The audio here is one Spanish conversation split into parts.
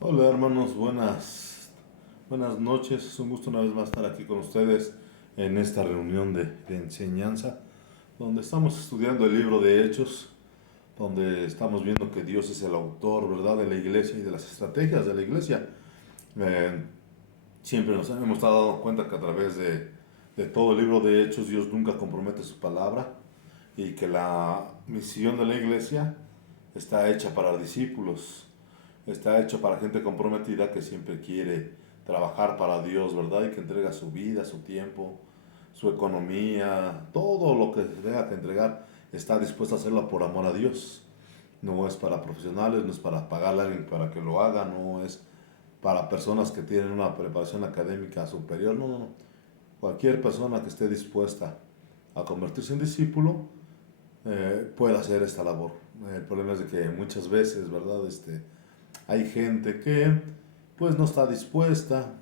Hola hermanos, buenas noches. Es un gusto una vez más estar aquí con ustedes en esta reunión de enseñanza, donde estamos estudiando el libro de Hechos, donde estamos viendo que Dios es el autor, ¿verdad?, de la iglesia y de las estrategias de la iglesia. Eh, Siempre nos hemos dado cuenta que a través de todo el libro de Hechos Dios nunca compromete su palabra y que la misión de la iglesia está hecha para discípulos. Está hecho para gente comprometida que siempre quiere trabajar para Dios, ¿verdad? Y que entrega su vida, su tiempo, su economía, todo lo que tenga que entregar, está dispuesto a hacerlo por amor a Dios. No es para profesionales, no es para pagarle a alguien para que lo haga, no es para personas que tienen una preparación académica superior, no, no, no. Cualquier persona que esté dispuesta a convertirse en discípulo puede hacer esta labor. El problema es de que muchas veces, ¿verdad? Hay gente que pues no está dispuesta,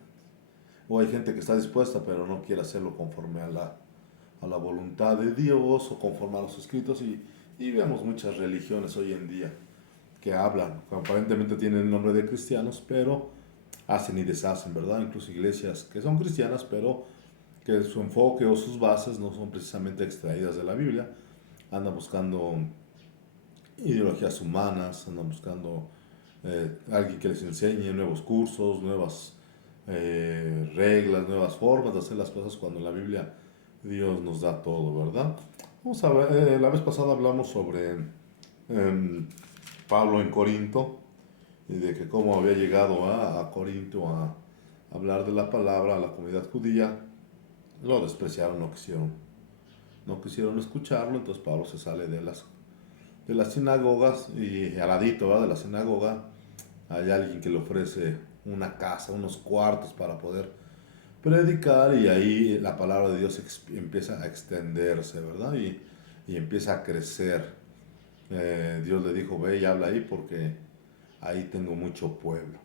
o hay gente que está dispuesta pero no quiere hacerlo conforme a la voluntad de Dios o conforme a los escritos, y vemos muchas religiones hoy en día que hablan, que aparentemente tienen el nombre de cristianos, pero hacen y deshacen, ¿verdad? Incluso iglesias que son cristianas, pero que su enfoque o sus bases no son precisamente extraídas de la Biblia, andan buscando ideologías humanas, andan buscando alguien que les enseñe nuevos cursos, nuevas reglas, nuevas formas de hacer las cosas, cuando en la Biblia Dios nos da todo, ¿verdad? Vamos a ver, la vez pasada hablamos sobre Pablo en Corinto y de que cómo había llegado a Corinto a hablar de la palabra a la comunidad judía. Lo despreciaron, no quisieron escucharlo. Entonces Pablo se sale de las sinagogas, y al ladito, ¿verdad?, de la sinagoga hay alguien que le ofrece una casa, unos cuartos para poder predicar, y ahí la palabra de Dios empieza a extenderse, ¿verdad? Y empieza a crecer. Dios le dijo, ve y habla ahí porque ahí tengo mucho pueblo.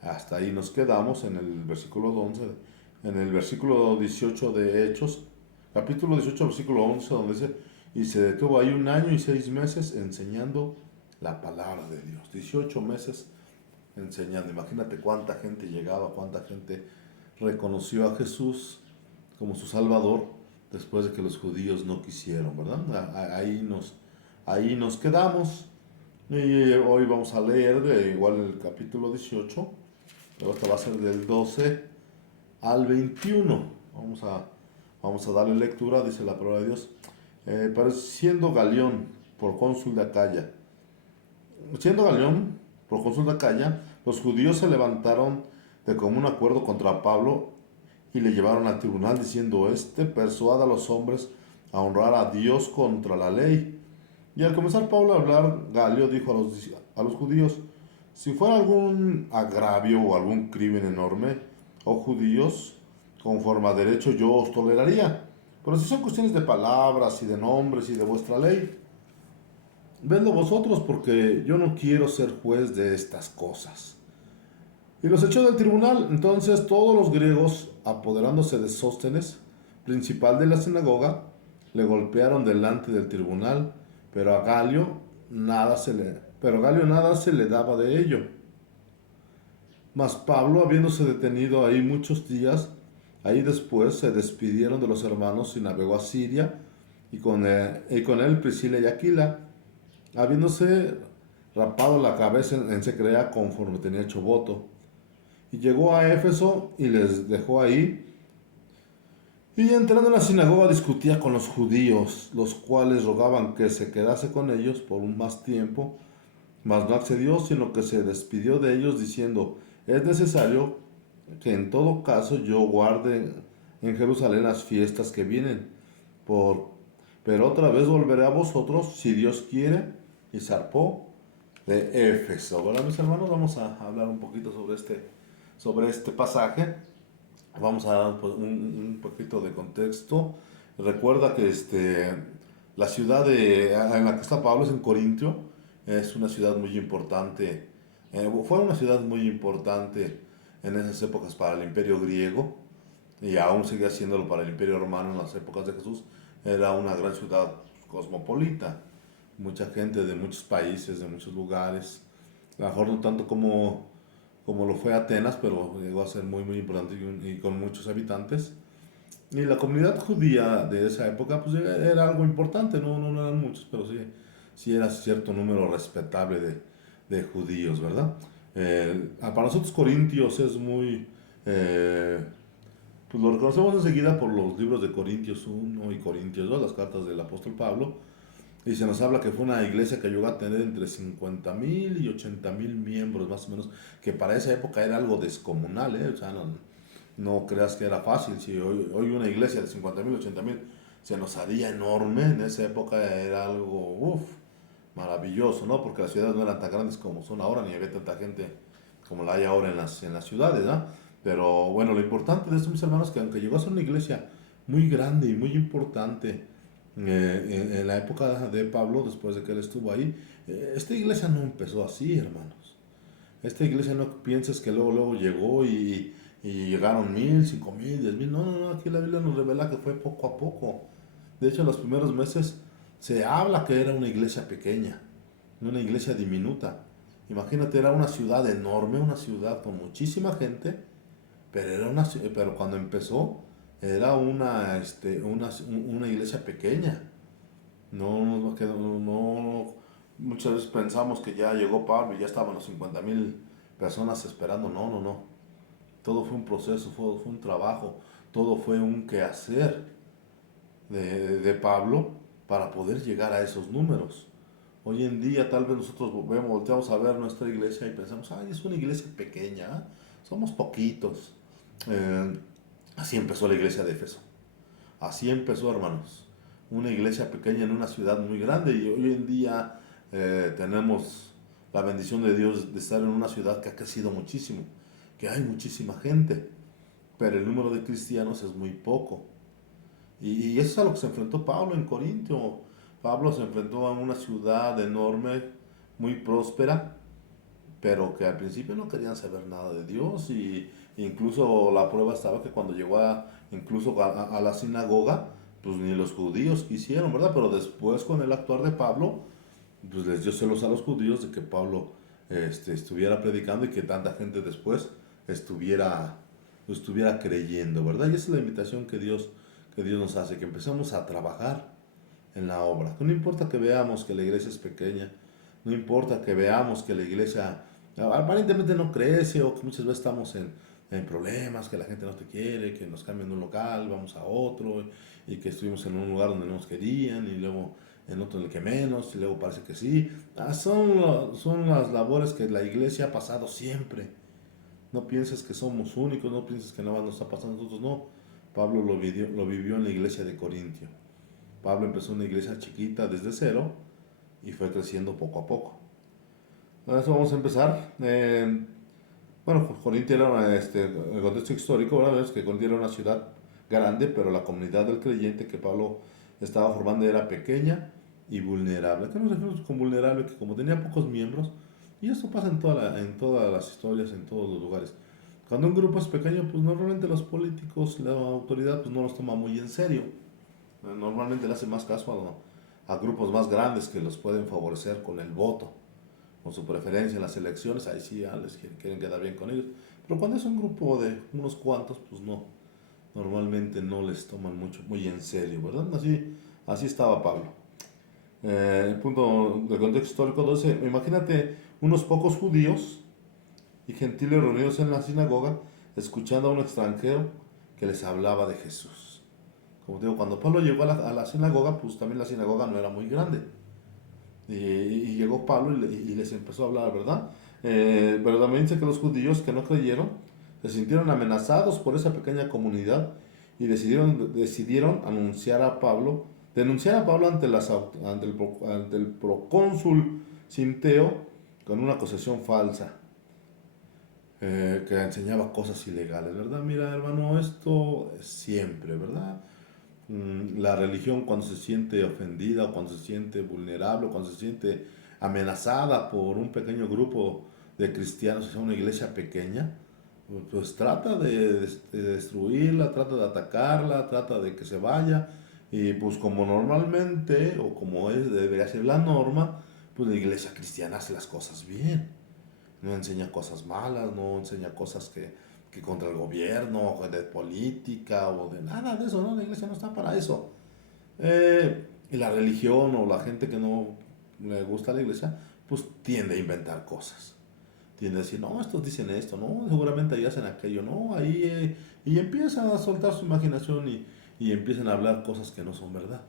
Hasta ahí nos quedamos en el versículo 11, en el versículo 18 de Hechos, capítulo 18, versículo 11, donde dice, y se detuvo ahí 1 año y 6 meses enseñando la palabra de Dios. 18 meses enseñando. Imagínate cuánta gente llegaba, cuánta gente reconoció a Jesús como su Salvador después de que los judíos no quisieron, ¿verdad? Ahí nos quedamos. Y hoy vamos a leer igual el capítulo 18, pero esto va a ser del 12 al 21. Vamos a darle lectura, dice la palabra de Dios. Siendo Galión por cónsul de Acaya, siendo Galión por cónsul de Acaya, los judíos se levantaron de común acuerdo contra Pablo y le llevaron al tribunal diciendo, persuada a los hombres a honrar a Dios contra la ley. Y al comenzar Pablo a hablar, Galio dijo a los judíos, si fuera algún agravio o algún crimen enorme, oh judíos, conforme a derecho yo os toleraría. Pero si son cuestiones de palabras y de nombres y de vuestra ley, vedlo vosotros, porque yo no quiero ser juez de estas cosas. Y los echó del tribunal. Entonces todos los griegos, apoderándose de Sóstenes, principal de la sinagoga, le golpearon delante del tribunal, pero a Galio nada se le daba de ello. Mas Pablo, habiéndose detenido ahí muchos días, ahí después se despidieron de los hermanos y navegó a Siria, y con él Priscila y Aquila, habiéndose rapado la cabeza en Secrea conforme tenía hecho voto. Y llegó a Éfeso y les dejó ahí. Y entrando en la sinagoga discutía con los judíos, los cuales rogaban que se quedase con ellos por un más tiempo. Mas no accedió, sino que se despidió de ellos diciendo, es necesario que en todo caso yo guarde en Jerusalén las fiestas que vienen. Por, pero otra vez volveré a vosotros, si Dios quiere. Y zarpó de Éfeso. Ahora, mis hermanos, vamos a hablar un poquito sobre este pasaje. Vamos a dar un poquito de contexto. Recuerda que la ciudad en la que está Pablo es en Corintio. Es una ciudad muy importante. Fue una ciudad muy importante en esas épocas para el imperio griego, y aún seguía siéndolo para el imperio romano en las épocas de Jesús. Era una gran ciudad cosmopolita. Mucha gente de muchos países, de muchos lugares. A lo mejor no tanto como como lo fue Atenas, pero llegó a ser muy, muy importante y con muchos habitantes. Y la comunidad judía de esa época, pues era algo importante, no eran muchos, pero sí, sí era cierto número respetable de judíos, ¿verdad? Para nosotros Corintios es muy, eh, pues lo reconocemos enseguida por los libros de Corintios 1 y Corintios 2, las cartas del apóstol Pablo, y se nos habla que fue una iglesia que llegó a tener entre 50,000 y 80,000 miembros, más o menos, que para esa época era algo descomunal, ¿eh? O sea, no creas que era fácil. Si hoy una iglesia de 50,000, 80,000 se nos haría enorme, en esa época era algo, maravilloso, ¿no? Porque las ciudades no eran tan grandes como son ahora, ni había tanta gente como la hay ahora en las ciudades, ¿no? Pero bueno, lo importante de esto, mis hermanos, que aunque llegó a ser una iglesia muy grande y muy importante en la época de Pablo, después de que él estuvo ahí, esta iglesia no empezó así, hermanos. Esta iglesia no pienses que luego llegó y llegaron 1,000, 5,000, 10,000. No, aquí la Biblia nos revela que fue poco a poco. De hecho, en los primeros meses se habla que era una iglesia pequeña, una iglesia diminuta. Imagínate, era una ciudad enorme, una ciudad con muchísima gente, pero cuando empezó era una iglesia pequeña. Muchas veces pensamos que ya llegó Pablo y ya estaban los 50,000 personas esperando. No. Todo fue un proceso, fue un trabajo, todo fue un quehacer de Pablo para poder llegar a esos números. Hoy en día tal vez nosotros volteamos a ver nuestra iglesia y pensamos, ay, es una iglesia pequeña, ¿eh? Somos poquitos. Eh, Así empezó la iglesia de Éfeso. Así empezó, hermanos. Una iglesia pequeña en una ciudad muy grande, y hoy en día tenemos la bendición de Dios de estar en una ciudad que ha crecido muchísimo, que hay muchísima gente, pero el número de cristianos es muy poco. Y eso es a lo que se enfrentó Pablo en Corintio. Pablo se enfrentó a una ciudad enorme, muy próspera, pero que al principio no querían saber nada de Dios, y incluso la prueba estaba que cuando llegó incluso a la sinagoga, pues ni los judíos quisieron, ¿verdad? Pero después, con el actuar de Pablo, pues les dio celos a los judíos de que Pablo estuviera predicando y que tanta gente después estuviera creyendo, ¿verdad? Y esa es la invitación que Dios nos hace, que empecemos a trabajar en la obra. No importa que veamos que la iglesia es pequeña, no importa que veamos que la iglesia aparentemente no crece, o que muchas veces estamos en problemas, que la gente no te quiere, que nos cambian de un local, vamos a otro, y que estuvimos en un lugar donde no nos querían, y luego en otro en el que menos, y luego parece que sí. Son las labores que la iglesia ha pasado siempre. No pienses que somos únicos, no pienses que nada más nos está pasando a nosotros, no. Pablo lo vivió en la iglesia de Corintio. Pablo empezó una iglesia chiquita desde cero y fue creciendo poco a poco. Ahora eso vamos a empezar. Bueno, Corinto era, el contexto histórico, ¿verdad? Es que Corinto era una ciudad grande, pero la comunidad del creyente que Pablo estaba formando era pequeña y vulnerable. ¿Qué nos referimos con vulnerable? Que como tenía pocos miembros, y esto pasa en todas las historias, en todos los lugares. Cuando un grupo es pequeño, pues normalmente los políticos, la autoridad, pues no los toma muy en serio. Normalmente le hace más caso a grupos más grandes que los pueden favorecer con el voto, con su preferencia en las elecciones. Ahí sí les quieren quedar bien con ellos. Pero cuando es un grupo de unos cuantos, pues no, normalmente no les toman muy en serio, ¿verdad? Así estaba Pablo. El punto del contexto histórico, entonces, imagínate unos pocos judíos y gentiles reunidos en la sinagoga, escuchando a un extranjero que les hablaba de Jesús. Como digo, cuando Pablo llegó a la sinagoga, pues también la sinagoga no era muy grande. Y llegó Pablo y les empezó a hablar, ¿verdad? Pero también dice que los judíos que no creyeron se sintieron amenazados por esa pequeña comunidad y decidieron denunciar a Pablo ante el procónsul Sinteo con una acusación falsa, que enseñaba cosas ilegales, ¿verdad? Mira, hermano, esto es siempre, ¿verdad? La religión, cuando se siente ofendida, cuando se siente vulnerable, cuando se siente amenazada por un pequeño grupo de cristianos, o sea, una iglesia pequeña, pues trata de destruirla, trata de atacarla, trata de que se vaya. Y pues como normalmente, o como debería ser la norma, pues la iglesia cristiana hace las cosas bien. no enseña cosas malas, no enseña cosas que contra el gobierno, o de política, o de nada de eso, ¿no? La iglesia no está para eso. Y la religión o la gente que no le gusta la iglesia, pues tiende a inventar cosas. Tiende a decir, no, estos dicen esto, no, seguramente ahí hacen aquello, no, ahí, y empiezan a soltar su imaginación y empiezan a hablar cosas que no son verdad.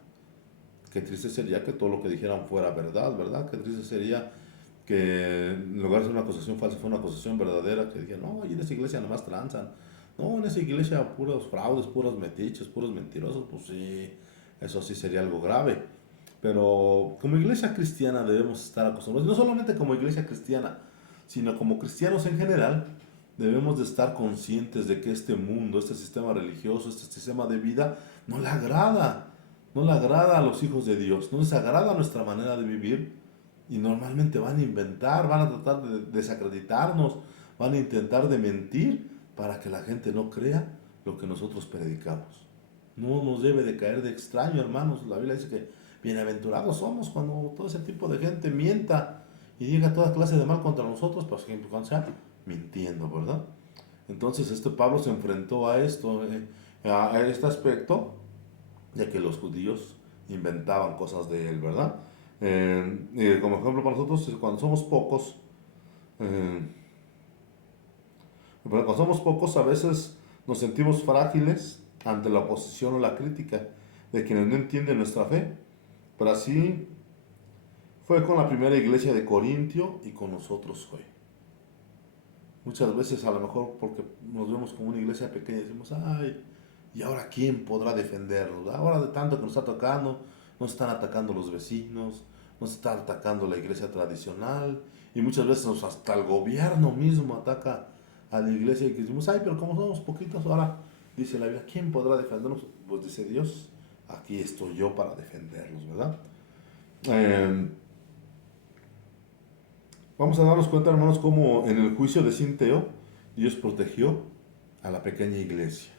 Qué triste sería que todo lo que dijeran fuera verdad, ¿verdad? Qué triste sería que en lugar de ser una acusación falsa, fue una acusación verdadera, que dijeran, no, ahí en esa iglesia nomás tranzan, no, en esa iglesia puros fraudes, puros metiches, puros mentirosos, pues sí, eso sí sería algo grave. Pero como iglesia cristiana debemos estar acostumbrados, no solamente como iglesia cristiana, sino como cristianos en general, debemos de estar conscientes de que este mundo, este sistema religioso, este sistema de vida, no le agrada, no le agrada a los hijos de Dios, no les agrada nuestra manera de vivir y normalmente van a inventar, van a tratar de desacreditarnos, van a intentar de mentir para que la gente no crea lo que nosotros predicamos. No nos debe de caer de extraño, hermanos. La Biblia dice que bienaventurados somos cuando todo ese tipo de gente mienta y diga toda clase de mal contra nosotros, pues cuando sea mintiendo, ¿verdad? Entonces este Pablo se enfrentó a esto, a este aspecto de que los judíos inventaban cosas de él, ¿verdad? Y como ejemplo para nosotros, cuando somos pocos, eh, pero cuando somos pocos a veces nos sentimos frágiles ante la oposición o la crítica de quienes no entienden nuestra fe. Pero así fue con la primera iglesia de Corintio y con nosotros hoy. Muchas veces a lo mejor porque nos vemos como una iglesia pequeña decimos, ay, ¿y ahora quién podrá defendernos? Ahora de tanto que nos está atacando, nos están atacando los vecinos, nos está atacando la iglesia tradicional y muchas veces hasta el gobierno mismo ataca a la iglesia y que decimos, ay, pero como somos poquitos, ahora dice la Biblia, ¿quién podrá defendernos? Pues dice Dios, aquí estoy yo para defenderlos, ¿verdad? Eh, Vamos a darnos cuenta, hermanos, cómo en el juicio de Sinteo Dios protegió a la pequeña iglesia.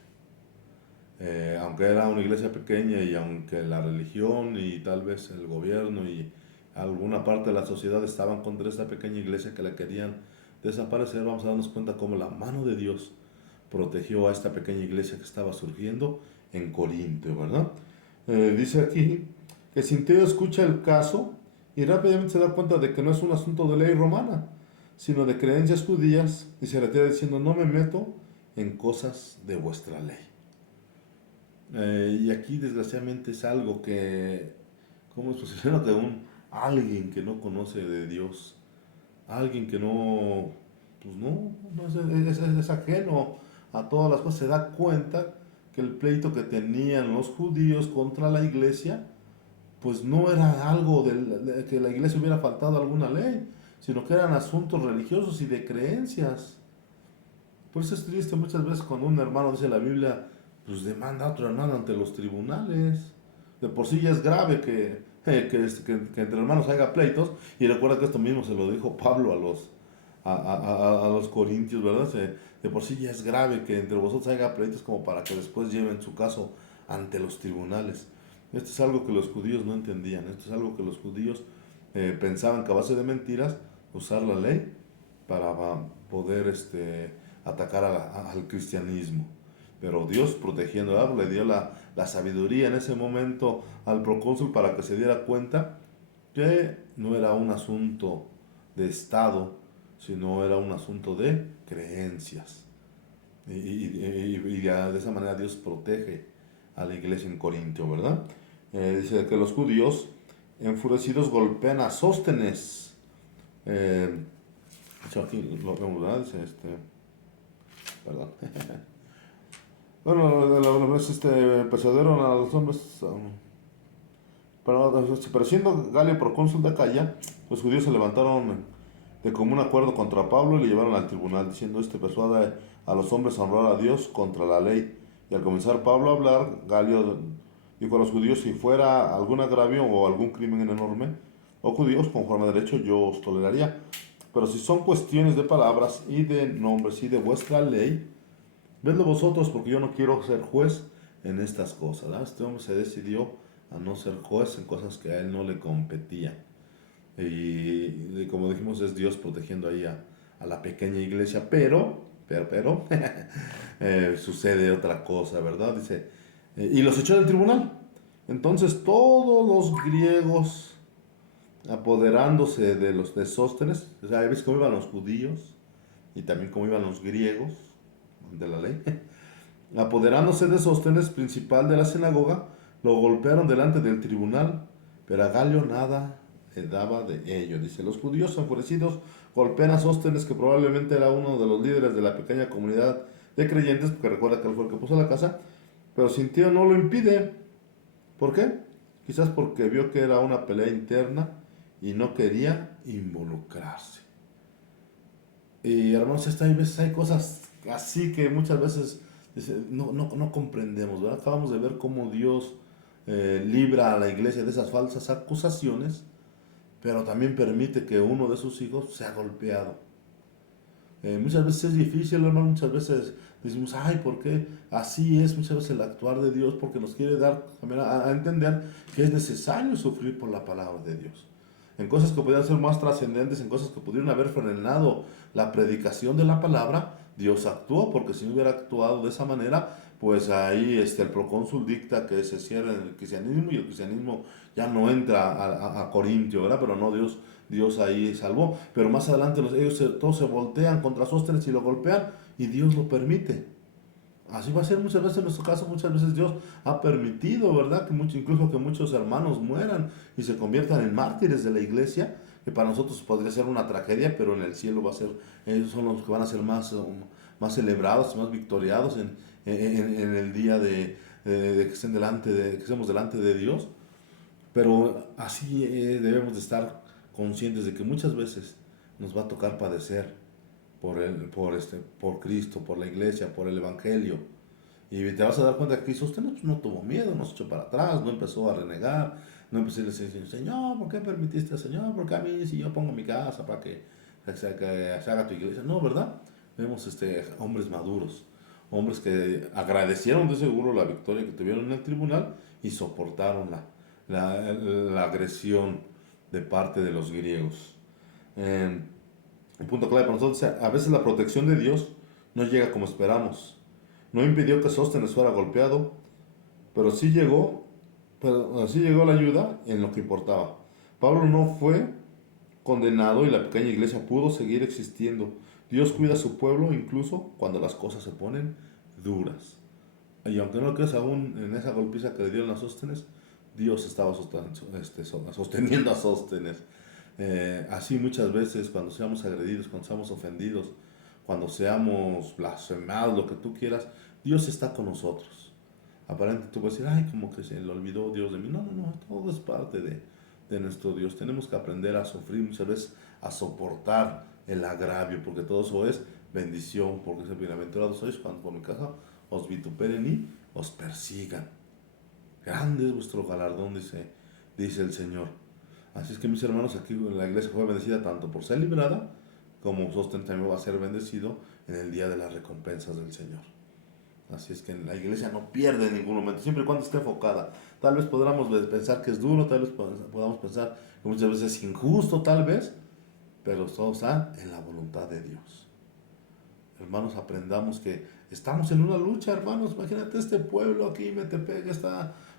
Aunque era una iglesia pequeña y aunque la religión y tal vez el gobierno y alguna parte de la sociedad estaban contra esta pequeña iglesia que la querían desaparecer, vamos a darnos cuenta cómo la mano de Dios protegió a esta pequeña iglesia que estaba surgiendo en Corinto, ¿verdad? Dice aquí que Sinteo escucha el caso y rápidamente se da cuenta de que no es un asunto de ley romana, sino de creencias judías y se retira diciendo, no me meto en cosas de vuestra ley. Y aquí desgraciadamente es algo que, ¿cómo es posible que alguien que no conoce de Dios, alguien que no, pues no es ajeno a todas las cosas, se da cuenta que el pleito que tenían los judíos contra la iglesia, pues no era algo de que la iglesia hubiera faltado alguna ley, sino que eran asuntos religiosos y de creencias. Por eso es triste muchas veces cuando un hermano dice la Biblia, pues demanda a otro hermano ante los tribunales. De por sí ya es grave que entre hermanos haya pleitos. Y recuerda que esto mismo se lo dijo Pablo a los corintios, ¿verdad? De por sí ya es grave que entre vosotros haya pleitos como para que después lleven su caso ante los tribunales. Esto es algo que los judíos no entendían. Esto es algo que los judíos pensaban que a base de mentiras usar la ley para poder atacar al cristianismo. Pero Dios, protegiendo a le dio la sabiduría en ese momento al procónsul para que se diera cuenta que no era un asunto de Estado, sino era un asunto de creencias. Y de esa manera Dios protege a la iglesia en Corintio, ¿verdad? Dice que los judíos enfurecidos golpean a Sóstenes. Eso aquí lo vemos, ¿verdad? Dice perdón. Bueno, persuadieron a los hombres, pero siendo Galio procónsul de Acaya, los judíos se levantaron de común acuerdo contra Pablo y le llevaron al tribunal, diciendo, persuade a los hombres a honrar a Dios contra la ley. Y al comenzar Pablo a hablar, Galio dijo a los judíos, si fuera algún agravio o algún crimen enorme, o judíos, conforme a derecho, yo os toleraría. Pero si son cuestiones de palabras y de nombres y de vuestra ley, vedlo vosotros, porque yo no quiero ser juez en estas cosas. ¿Verdad? Este hombre se decidió a no ser juez en cosas que a él no le competían. Y como dijimos, es Dios protegiendo ahí a la pequeña iglesia, pero, sucede otra cosa, ¿verdad? Dice, y los echó del tribunal. Entonces todos los griegos, apoderándose de los de Sóstenes, o sea, ¿ves cómo iban los judíos? Y también cómo iban los griegos de la ley. Apoderándose de Sóstenes, principal de la sinagoga, lo golpearon delante del tribunal, pero a Galio nada le daba de ello. Dice, los judíos enfurecidos golpean a Sóstenes, que probablemente era uno de los líderes de la pequeña comunidad de creyentes, porque recuerda que él fue el que puso la casa, pero sintió no lo impide. ¿Por qué? Quizás porque vio que era una pelea interna y no quería involucrarse. Y hermanos, hay veces hay cosas así que muchas veces no comprendemos, ¿verdad? Acabamos de ver cómo Dios libra a la iglesia de esas falsas acusaciones, pero también permite que uno de sus hijos sea golpeado. Muchas veces es difícil, hermano, muchas veces decimos, ay, ¿por qué? Así es muchas veces el actuar de Dios, porque nos quiere dar también a entender que es necesario sufrir por la palabra de Dios. En cosas que pudieran ser más trascendentes, en cosas que pudieran haber frenado la predicación de la palabra, Dios actuó, porque si no hubiera actuado de esa manera, pues ahí el procónsul dicta que se cierre el cristianismo y el cristianismo ya no entra a Corintio, ¿verdad? Pero no, Dios ahí salvó. Pero más adelante todos se voltean contra Sóstenes y lo golpean y Dios lo permite. Así va a ser muchas veces en nuestro caso, muchas veces Dios ha permitido, ¿verdad? Incluso que muchos hermanos mueran y se conviertan en mártires de la iglesia, que para nosotros podría ser una tragedia, pero en el cielo va a ser, ellos son los que van a ser más celebrados, más victoriados en el día de que que estemos delante de Dios. Pero así debemos de estar conscientes de que muchas veces nos va a tocar padecer por Cristo, por la iglesia, por el Evangelio. Y te vas a dar cuenta que Cristo usted no tuvo miedo, no se echó para atrás, no empezó a renegar, no empezó a decir, Señor, ¿por qué permitiste, Señor? ¿Por qué a mí si yo pongo mi casa para que se haga tu iglesia? No, ¿verdad? Vemos hombres maduros, hombres que agradecieron de seguro la victoria que tuvieron en el tribunal y soportaron la agresión de parte de los griegos. Un punto clave para nosotros, a veces la protección de Dios no llega como esperamos. No impidió que Sóstenes fuera golpeado, pero sí llegó la ayuda en lo que importaba. Pablo no fue condenado y la pequeña iglesia pudo seguir existiendo. Dios cuida a su pueblo incluso cuando las cosas se ponen duras. Y aunque no creas aún en esa golpiza que le dieron a Sóstenes, Dios estaba sosteniendo a Sóstenes. Así muchas veces cuando seamos agredidos, cuando seamos ofendidos, cuando seamos blasfemados, lo que tú quieras, Dios está con nosotros. Aparentemente tú puedes decir, ay, como que se le olvidó Dios de mí. No, no, no, todo es parte de nuestro Dios. Tenemos que aprender a sufrir muchas veces, a soportar el agravio, porque todo eso es bendición, porque dice, bienaventurados sois cuando por mi casa os vituperen y os persigan. Grande es vuestro galardón, dice el Señor. Así es que mis hermanos, aquí la iglesia fue bendecida tanto por ser liberada, como Sostén también va a ser bendecido en el día de las recompensas del Señor. Así es que la iglesia no pierde en ningún momento, siempre y cuando esté enfocada. Tal vez podamos pensar que es duro, tal vez podamos pensar que muchas veces es injusto, tal vez, pero todo está en la voluntad de Dios. Hermanos, aprendamos que estamos en una lucha, hermanos. Imagínate este pueblo aquí, Metepec,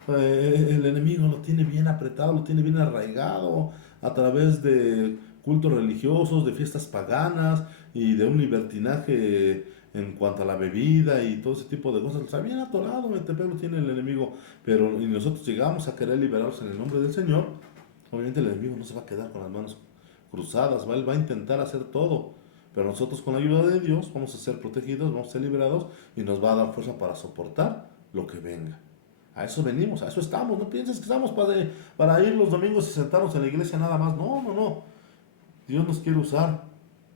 el enemigo lo tiene bien apretado, lo tiene bien arraigado a través de cultos religiosos, de fiestas paganas y de un libertinaje en cuanto a la bebida y todo ese tipo de cosas. Está bien atorado, Metepec lo tiene el enemigo, pero y nosotros llegamos a querer liberarlos en el nombre del Señor. Obviamente el enemigo no se va a quedar con las manos cruzadas, él va a intentar hacer todo. Pero nosotros con la ayuda de Dios vamos a ser protegidos, vamos a ser liberados y nos va a dar fuerza para soportar lo que venga. A eso venimos, a eso estamos. No pienses que estamos para ir los domingos y sentarnos en la iglesia nada más. No, no, no. Dios nos quiere usar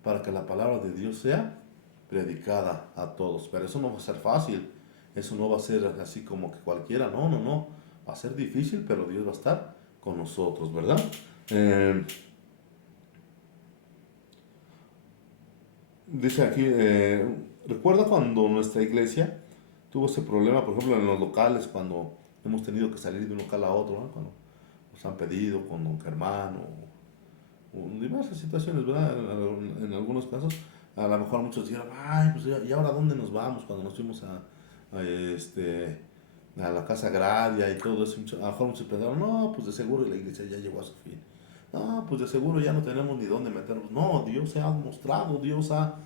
para que la palabra de Dios sea predicada a todos. Pero eso no va a ser fácil. Eso no va a ser así como que cualquiera. No, no, no. Va a ser difícil, pero Dios va a estar con nosotros, ¿verdad? Dice aquí, recuerda cuando nuestra iglesia tuvo ese problema, por ejemplo, en los locales, cuando hemos tenido que salir de un local a otro, ¿no? Cuando nos han pedido con don Germán o en diversas situaciones, ¿verdad? En algunos casos, A lo mejor muchos dijeron, ay, pues ¿y ahora dónde nos vamos cuando nos fuimos a la casa agraria y todo eso? A lo mejor muchos pensaron, no, pues de seguro la iglesia ya llegó a su fin. No, pues de seguro ya no tenemos ni dónde meternos. No, Dios se ha mostrado, Dios ha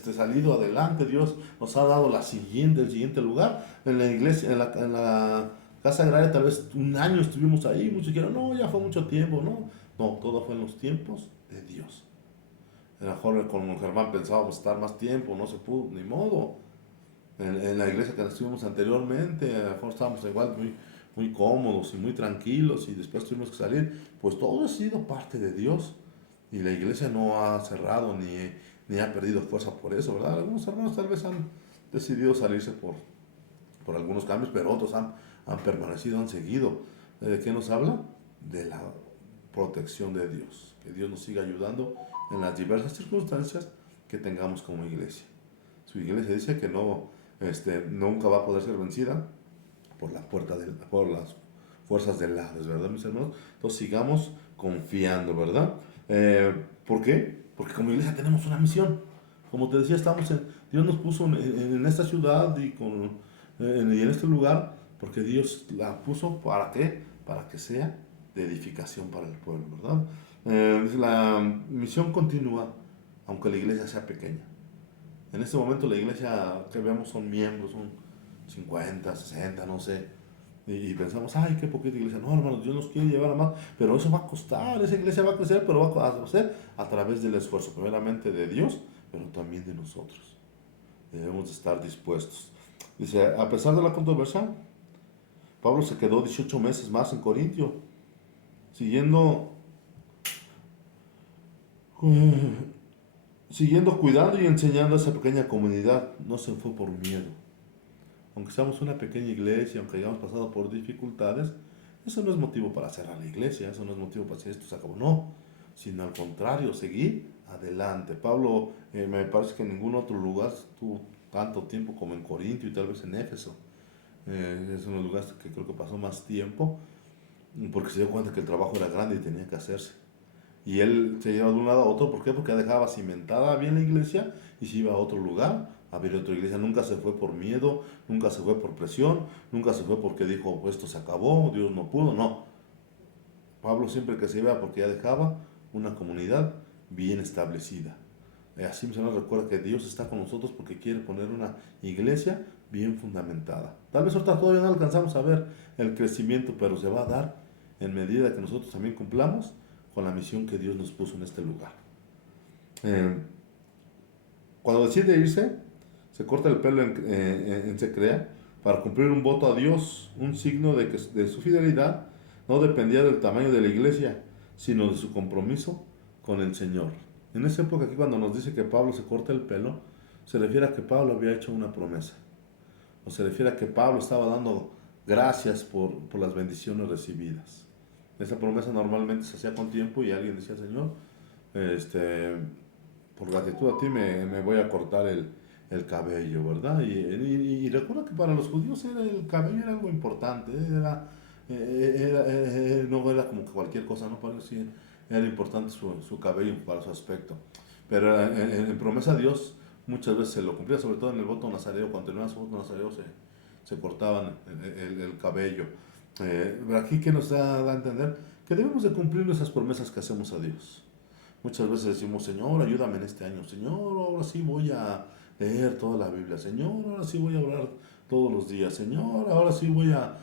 salido adelante, Dios nos ha dado el siguiente lugar. En la iglesia, en la casa agraria tal vez un año estuvimos ahí, muchos dijeron, no, ya fue mucho tiempo, no. No, todo fue en los tiempos de Dios. A lo mejor con Germán pensábamos estar más tiempo, no se pudo, ni modo. En la iglesia que estuvimos anteriormente, a lo mejor estábamos igual muy cómodos y muy tranquilos y después tuvimos que salir. Pues todo ha sido parte de Dios y la iglesia no ha cerrado ni ha perdido fuerza por eso, ¿verdad? Algunos hermanos tal vez han decidido salirse por algunos cambios, pero otros han permanecido, han seguido. ¿De qué nos habla? De la protección de Dios. Que Dios nos siga ayudando en las diversas circunstancias que tengamos como iglesia. Su iglesia dice que nunca va a poder ser vencida por las fuerzas del Hades, ¿verdad, mis hermanos? Entonces sigamos confiando, ¿verdad? ¿Por qué? Porque como iglesia tenemos una misión. Como te decía, Dios nos puso en esta ciudad y en este lugar, porque Dios la puso, ¿para qué? Para que sea de edificación para el pueblo, ¿verdad? La misión continúa, aunque la iglesia sea pequeña. En este momento la iglesia que vemos son miembros, son 50, 60, no sé. Y pensamos, ay, qué poquita iglesia. No, hermanos, Dios nos quiere llevar a más, pero eso va a costar, esa iglesia va a crecer, pero va a crecer a través del esfuerzo, primeramente de Dios, pero también de nosotros. Debemos de estar dispuestos. Dice, a pesar de la controversia, Pablo se quedó 18 meses más en Corintio, siguiendo, siguiendo cuidando y enseñando a esa pequeña comunidad. No se fue por miedo. Aunque seamos una pequeña iglesia, aunque hayamos pasado por dificultades, eso no es motivo para cerrar la iglesia, eso no es motivo para decir esto se acabó, no, sino al contrario, seguir adelante. Pablo, me parece que en ningún otro lugar estuvo tanto tiempo como en Corintio y tal vez en Éfeso. Es uno de los lugares que creo que pasó más tiempo, porque se dio cuenta que el trabajo era grande y tenía que hacerse. Y él se iba de un lado a otro, ¿por qué? Porque dejaba cimentada bien la iglesia y se iba a otro lugar, a ver otra iglesia. Nunca se fue por miedo, nunca se fue por presión, nunca se fue porque dijo, pues esto se acabó, Dios no pudo, no. Pablo siempre que se iba porque ya dejaba una comunidad bien establecida. Así se nos recuerda que Dios está con nosotros porque quiere poner una iglesia bien fundamentada. Tal vez ahorita todavía no alcanzamos a ver el crecimiento, pero se va a dar en medida que nosotros también cumplamos con la misión que Dios nos puso en este lugar. Eh, Cuando decide irse, se corta el pelo en Secrea para cumplir un voto a Dios, un signo de su fidelidad no dependía del tamaño de la iglesia, sino de su compromiso con el Señor. En esa época aquí cuando nos dice que Pablo se corta el pelo, se refiere a que Pablo había hecho una promesa, o se refiere a que Pablo estaba dando gracias por las bendiciones recibidas. Esa promesa normalmente se hacía con tiempo y alguien decía, Señor, por gratitud a ti me voy a cortar el cabello, ¿verdad? Y recuerda que para los judíos el cabello era algo importante, no era como que cualquier cosa, no parecía, era importante su cabello para su aspecto. Pero en promesa a Dios muchas veces se lo cumplía, sobre todo en el voto nazareo, cuando terminaban su voto nazareo se cortaban el cabello. Aquí que nos da a entender que debemos de cumplir esas promesas que hacemos a Dios. Muchas veces decimos, Señor, ayúdame en este año. Señor, ahora sí voy a leer toda la Biblia. Señor, ahora sí voy a orar todos los días. Señor, ahora sí voy a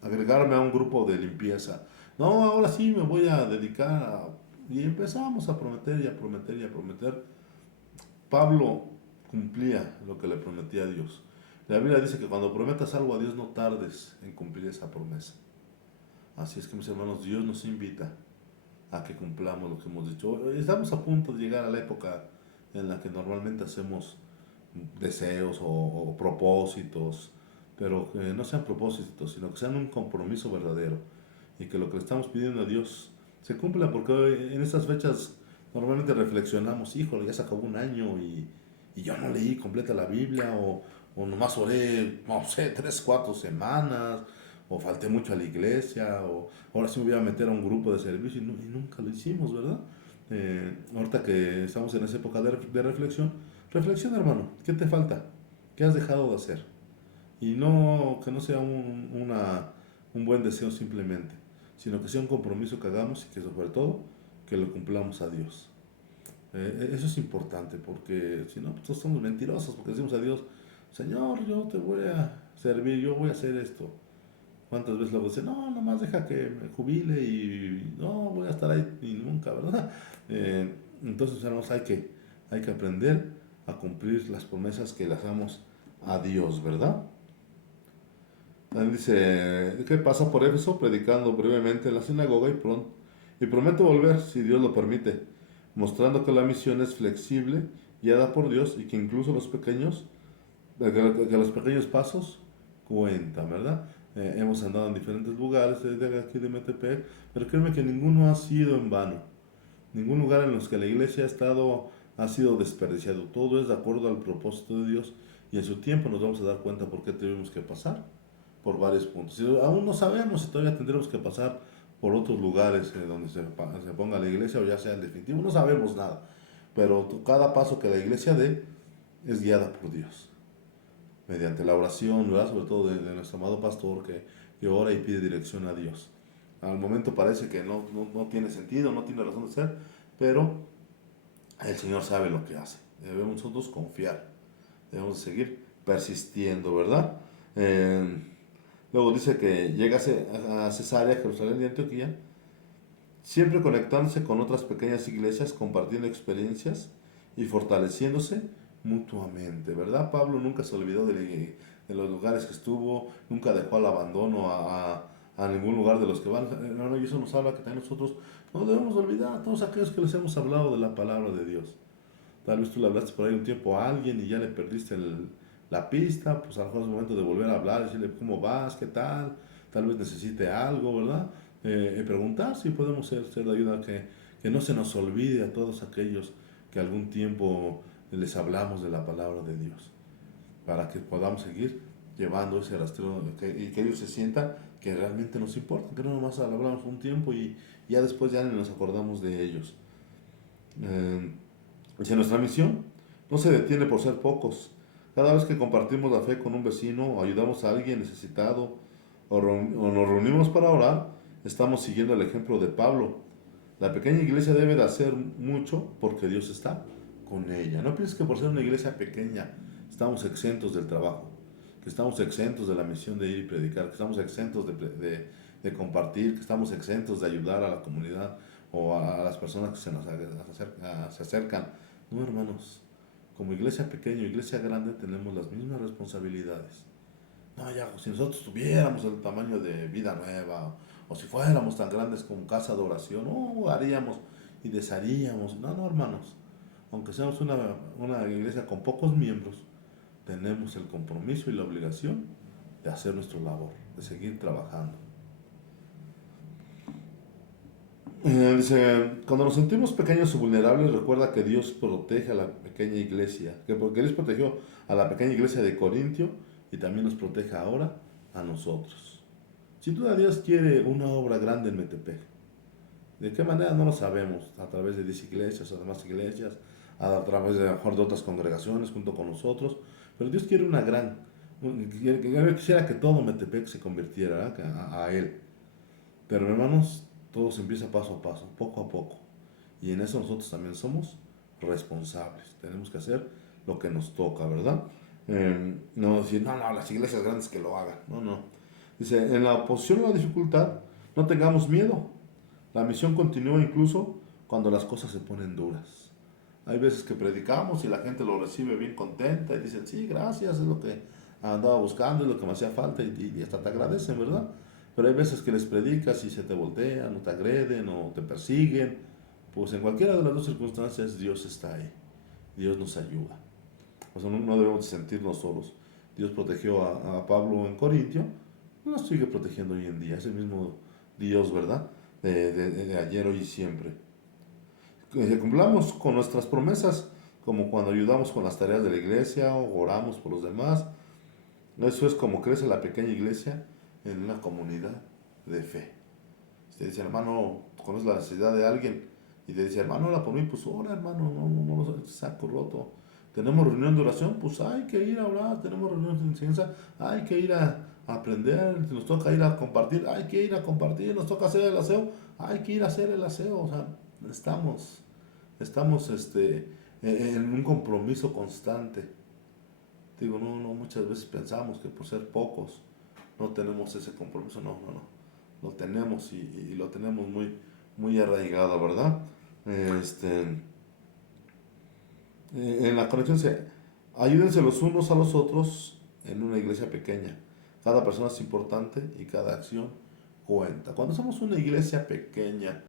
agregarme a un grupo de limpieza. No, ahora sí me voy a dedicar a... Y empezamos a prometer y a prometer y a prometer. Pablo cumplía lo que le prometía a Dios. La Biblia dice que cuando prometas algo a Dios no tardes en cumplir esa promesa. Así es que mis hermanos, Dios nos invita a que cumplamos lo que hemos dicho. Estamos a punto de llegar a la época en la que normalmente hacemos deseos o propósitos, pero que no sean propósitos, sino que sean un compromiso verdadero y que lo que le estamos pidiendo a Dios se cumpla, porque en estas fechas normalmente reflexionamos, híjole, ya se acabó un año y yo no leí completa la Biblia o nomás oré, no sé, 3, 4 semanas, o falté mucho a la iglesia, o ahora sí me voy a meter a un grupo de servicio y nunca lo hicimos, ¿verdad? Ahorita que estamos en esa época de reflexión, reflexiona, hermano, ¿qué te falta? ¿Qué has dejado de hacer? Y no que no sea un buen deseo simplemente, sino que sea un compromiso que hagamos y que sobre todo que lo cumplamos a Dios. Eso es importante porque si no, pues todos somos mentirosos porque decimos a Dios, Señor, yo te voy a servir, yo voy a hacer esto. ¿Cuántas veces luego dicen, no, nomás deja que me jubile y no voy a estar ahí y nunca, ¿verdad? Entonces, hermanos, hay que aprender a cumplir las promesas que le hagamos a Dios, ¿verdad? También dice que pasa por Éfeso predicando brevemente en la sinagoga y promete volver si Dios lo permite, mostrando que la misión es flexible, guiada por Dios y que incluso que los pequeños pasos cuentan, ¿verdad? Hemos andado en diferentes lugares de aquí de Metepec, pero créeme que ninguno ha sido en vano. Ningún lugar en los que la iglesia ha sido desperdiciado. Todo es de acuerdo al propósito de Dios y en su tiempo nos vamos a dar cuenta por qué tuvimos que pasar por varios puntos. Y aún no sabemos si todavía tendremos que pasar por otros lugares donde se ponga la iglesia o ya sea en definitivo. No sabemos nada. Pero cada paso que la iglesia dé es guiada por Dios. Mediante la oración, ¿verdad? Sobre todo de nuestro amado pastor que ora y pide dirección a Dios. Al momento parece que no tiene sentido, no tiene razón de ser, pero el Señor sabe lo que hace. Debemos nosotros confiar, debemos seguir persistiendo, ¿verdad? Eh, Luego dice que llega a Cesarea, Jerusalén y Antioquía, siempre conectándose con otras pequeñas iglesias, compartiendo experiencias y fortaleciéndose mutuamente, ¿verdad? Pablo nunca se olvidó de los lugares que estuvo, nunca dejó al abandono a ningún lugar de los que van. Hermano, y eso nos habla que también nosotros no debemos olvidar a todos aquellos que les hemos hablado de la palabra de Dios. Tal vez tú le hablaste por ahí un tiempo a alguien y ya le perdiste la pista, pues a lo mejor es momento de volver a hablar, decirle cómo vas, qué tal vez necesite algo, ¿verdad? Preguntar si podemos ser de ayuda, que no se nos olvide a todos aquellos que algún tiempo les hablamos de la palabra de Dios, para que podamos seguir llevando ese rastreo y que ellos se sientan que realmente nos importa, que no nomás hablamos un tiempo y ya después ya ni nos acordamos de ellos. Eh, Dice, nuestra misión no se detiene por ser pocos. Cada vez que compartimos la fe con un vecino o ayudamos a alguien necesitado o nos reunimos para orar, estamos siguiendo el ejemplo de Pablo. La pequeña iglesia debe de hacer mucho porque Dios está con ella. No pienses que por ser una iglesia pequeña estamos exentos del trabajo, que estamos exentos de la misión de ir y predicar, que estamos exentos de compartir, que estamos exentos de ayudar a la comunidad o a las personas que se acercan. No, hermanos, como iglesia pequeña o iglesia grande tenemos las mismas responsabilidades. No, ya, si nosotros tuviéramos el tamaño de Vida Nueva, o si fuéramos tan grandes como casa de oración, no, haríamos y desharíamos. No, no, hermanos, aunque seamos una iglesia con pocos miembros, tenemos el compromiso y la obligación de hacer nuestra labor, de seguir trabajando. Dice, cuando nos sentimos pequeños y vulnerables, recuerda que Dios protege a la pequeña iglesia, que porque Dios protegió a la pequeña iglesia de Corintio y también nos protege ahora a nosotros. Sin duda Dios quiere una obra grande en Metepec. ¿De qué manera? No lo sabemos, a través de 10 iglesias o demás iglesias, a través de, a lo mejor de otras congregaciones junto con nosotros, pero Dios quiere una gran, quisiera que todo Metepec se convirtiera a Él. Pero hermanos, todo se empieza paso a paso, poco a poco. Y en eso nosotros también somos responsables. Tenemos que hacer lo que nos toca, ¿verdad? No decir, no, las iglesias grandes que lo hagan. No, no. Dice, en la oposición a la dificultad, no tengamos miedo. La misión continúa incluso cuando las cosas se ponen duras. Hay veces que predicamos y la gente lo recibe bien contenta y dicen, sí, gracias, es lo que andaba buscando, es lo que me hacía falta y hasta te agradecen, ¿verdad? Pero hay veces que les predicas y se te voltean, o te agreden, o te persiguen. Pues en cualquiera de las dos circunstancias Dios está ahí. Dios nos ayuda. O sea, no debemos sentirnos solos. Dios protegió a Pablo en Corintio, nos sigue protegiendo hoy en día. Es el mismo Dios, ¿verdad? De ayer, hoy y siempre. Que cumplamos con nuestras promesas, como cuando ayudamos con las tareas de la iglesia o oramos por los demás. Eso es como crece la pequeña iglesia en una comunidad de fe. Usted dice, hermano, conoces la necesidad de alguien y te dice, hermano, ora por mí, pues ora, hermano, no, saco roto. Tenemos reunión de oración, pues hay que ir a orar. Tenemos reunión de enseñanza, hay que ir a aprender. Nos toca ir a compartir, hay que ir a compartir. Nos toca hacer el aseo, hay que ir a hacer el aseo. O sea, estamos en un compromiso constante. Digo, no, muchas veces pensamos que por ser pocos no tenemos ese compromiso. No. Lo tenemos y lo tenemos muy arraigado, ¿verdad? Este, en la conexión ayúdense los unos a los otros en una iglesia pequeña. Cada persona es importante y cada acción cuenta. Cuando somos una iglesia pequeña,